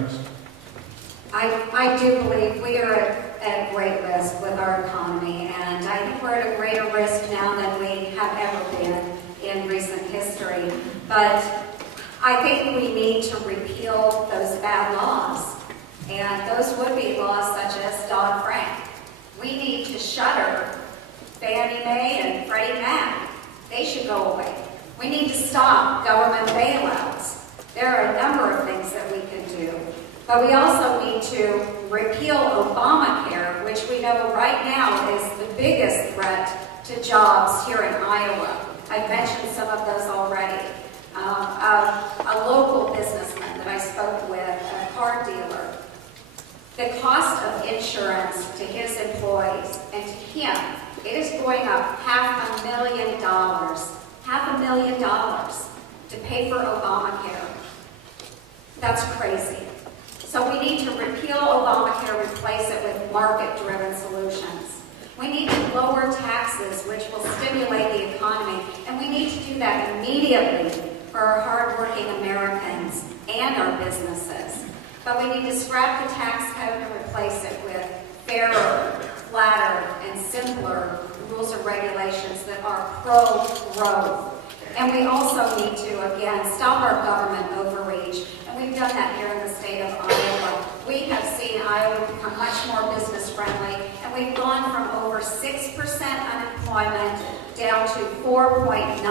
next. I do believe we are at great risk with our economy, and I think we're at a greater risk now than we have ever been in recent history. But I think we need to repeal those bad laws, and those would be laws such as Dodd-Frank. We need to shutter Fannie Mae and Freddie Mac. They should go away. We need to stop government bailouts. There are a number of things that we can do. But we also need to repeal Obamacare, which we know right now is the biggest threat to jobs here in Iowa. I've mentioned some of those already. A local businessman that I spoke with, a car dealer, the cost of insurance to his employees and to him, it is going up $500,000, $500,000 to pay for Obamacare. That's crazy. So we need to repeal Obamacare, replace it with market-driven solutions. We need to lower taxes, which will stimulate the economy, and we need to do that immediately for our hardworking Americans and our businesses. But we need to scrap the tax code and replace it with fairer, flatter, and simpler rules and regulations that are pro-growth. And we also need to, again, stop our government overreach. And we've done that here in the state of Iowa. We have seen Iowa become much more business friendly, and we've gone from over 6% unemployment down to 4.9%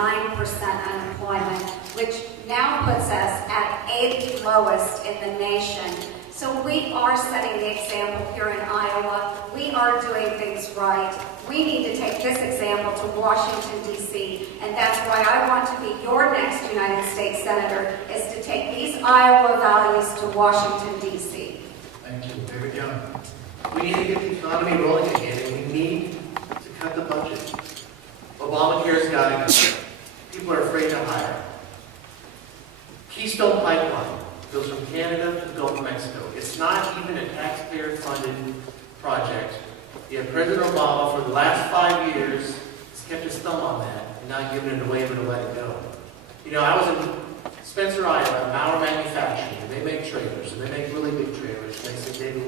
unemployment, which now puts us at 8th lowest in the nation. So we are setting the example here in Iowa. We are doing things right. We need to take this example to Washington, D.C., and that's why I want to be your next United States Senator, is to take these Iowa values to Washington, D.C. Thank you. David Young. We need to get the economy rolling again, and we need to cut the budget. Obamacare's got to go. People are afraid to hire. Keystone Pipeline goes from Canada to the Gulf of Mexico. It's not even a taxpayer-funded project. Yet President Obama, for the last 5 years, has kept his thumb on that and not given it a waiver to let it go. You know, I was in Spencer, Iowa, Maurer Manufacturing, and they make trailers, and they make really big trailers. And they said, David,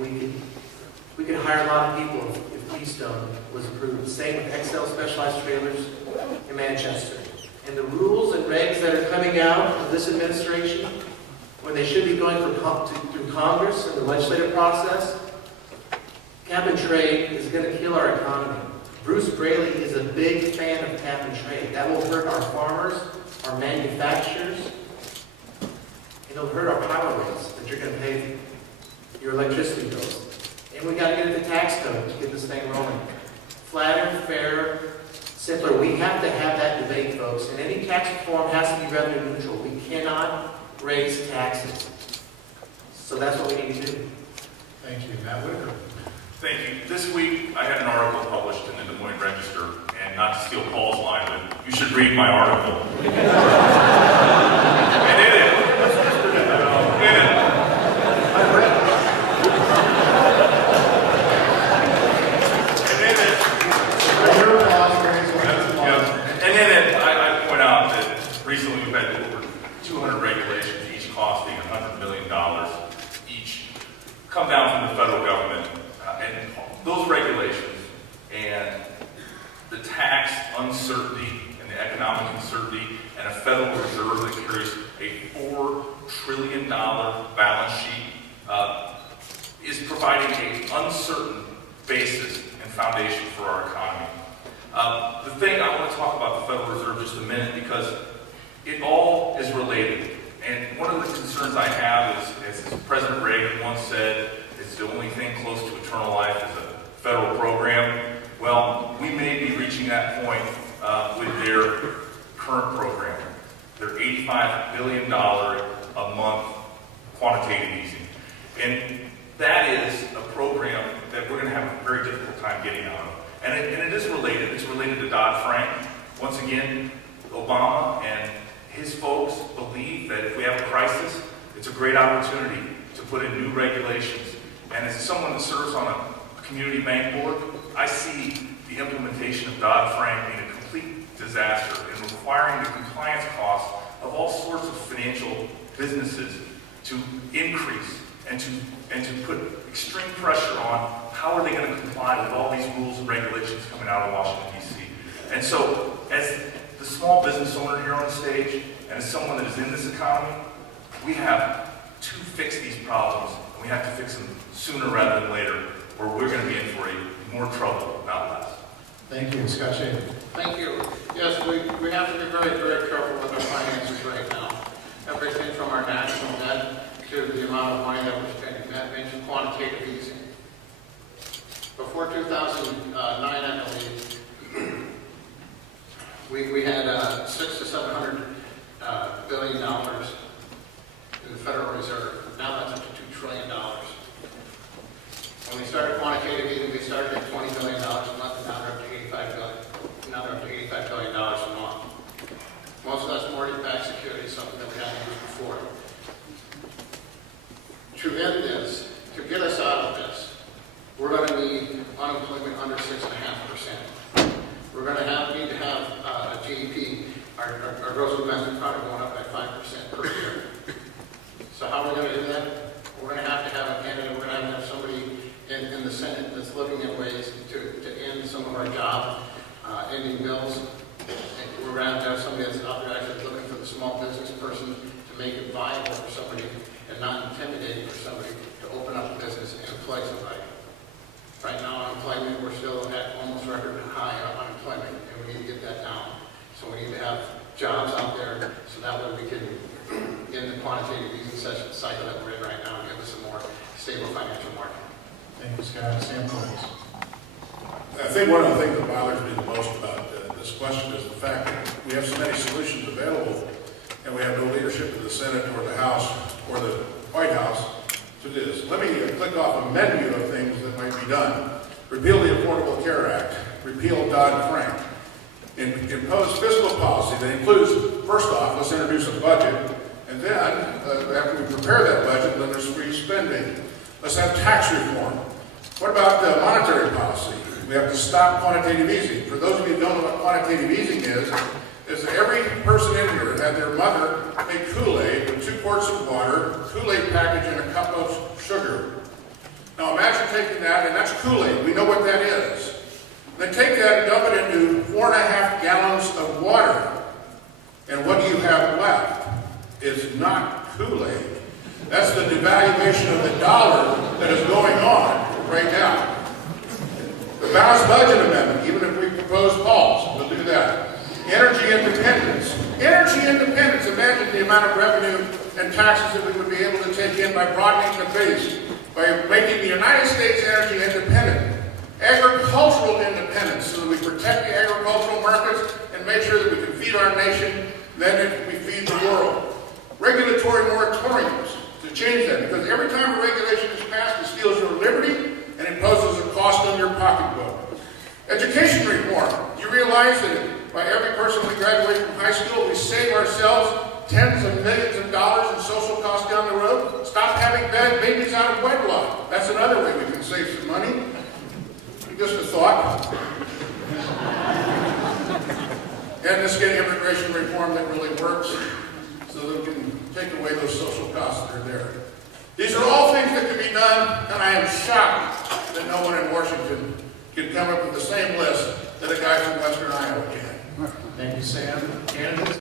we could hire a lot of people if Keystone was approved. Same with XL Specialized Trailers in Manchester. And the rules and regs that are coming out of this administration, when they should be going through Congress and the legislative process, cap and trade is going to kill our economy. Bruce Braley is a big fan of cap and trade. That will hurt our farmers, our manufacturers, and it'll hurt our power rates that you're going to pay your electricity bills. And we got to get at the tax code to get this thing rolling. Flatter, fairer, simpler. We have to have that debate, folks. And any tax reform has to be revenue neutral. We cannot raise taxes. So that's what we need to do. Thank you. Matt Whitaker. Thank you. This week, I had an article published in the Des Moines Register, and not to steal Paul's line, but you should read my article. And in it, I read it. And in it, I point out that recently we've had over 200 regulations, each costing $100 million each, come down from the federal government. And those regulations and the tax uncertainty and the economic uncertainty and a Federal Reserve that carries a $4 trillion balance sheet is providing an uncertain basis and foundation for our economy. The thing I want to talk about the Federal Reserve just a minute, because it all is related. And one of the concerns I have is, as President Reagan once said, it's the only thing close to eternal life is a federal program. Well, we may be reaching that point with their current program. Their $85 billion a month quantitative easing. And that is a program that we're going to have a very difficult time getting out of. And it is related. It's related to Dodd-Frank. Once again, Obama and his folks believe that if we have a crisis, it's a great opportunity to put in new regulations. And as someone that serves on a community bank board, I see the implementation of Dodd-Frank being a complete disaster and requiring the compliance costs of all sorts of financial businesses to increase. and to put extreme pressure on how are they going to comply with all these rules and regulations coming out of Washington, D.C. And so, as the small business owner here on the stage, and as someone that is in this economy, we have to fix these problems, and we have to fix them sooner rather than later, or we're going to be in for more trouble, not less. Thank you, Scott Shady. Thank you. Yes, we have to be very, very careful with our finances right now. Everything from our national debt to the amount of money that we're spending. That means quantitative easing. Before 2009, I believe, we had $600 to $700 billion in the Federal Reserve. Now that's up to $2 trillion. When we started quantitative easing, we started at $20 billion a month, and now they're up to $85 billion. Now they're up to $85 billion a month. Most of that's mortgage-backed securities, something that we hadn't used before. To end this, to get us out of this, we're going to need unemployment under 6.5%. We're going to need to have a GDP, our gross domestic product going up by 5% per year. So how are we going to do that? We're going to have a candidate, we're going to have somebody in the Senate that's looking at ways to end some of our job ending bills. And we're going to have somebody that's out there actually looking for the small business person to make it viable for somebody and not intimidating for somebody to open up a business and employ somebody. Right now, unemployment, we're still at almost record high unemployment, and we need to get that down. So we need to have jobs out there so that way we can end the quantitative easing cycle that we're in right now and give us a more stable financial market. Thank you, Scott. Sam Flores. I think one of the things that bothers me the most about this question is the fact that we have so many solutions available, and we have no leadership in the Senate or the House or the White House to do this. Let me click off a menu of things that might be done. Repeal the Affordable Care Act, repeal Dodd-Frank, impose fiscal policy that includes, first off, let's introduce a budget, and then, after we prepare that budget, then there's free spending. Let's have tax reform. What about monetary policy? We have to stop quantitative easing. For those of you who don't know what quantitative easing is that every person in here had their mother make Kool-Aid with 2 quarts of water, Kool-Aid package, and a cup of sugar. Now imagine taking that, and that's Kool-Aid. We know what that is. Then take that and dump it into 4.5 gallons of water. And what you have left is not Kool-Aid. That's the devaluation of the dollar that is going on right now. The balanced budget amendment, even if we propose pause, we'll do that. Energy independence. Energy independence, imagine the amount of revenue and taxes that we would be able to take in by broadening the base, by making the United States energy independent. Agricultural independence, so that we protect the agricultural markets and make sure that we can feed our nation, then we feed the world. Regulatory moratoriums to change that, because every time a regulation is passed, it steals your liberty and imposes a cost on your pocketbook. Education reform. Do you realize that by every person we graduate from high school, we save ourselves tens of millions of dollars in social costs down the road? Stop having bad babies out of wedlock. That's another way we can save some money. Just a thought. And let's get immigration reform that really works so that we can take away those social costs that are there. These are all things that can be done, and I am shocked that no one in Washington can come up with the same list that a guy from Western Iowa can. Thank you, Sam. Candidates?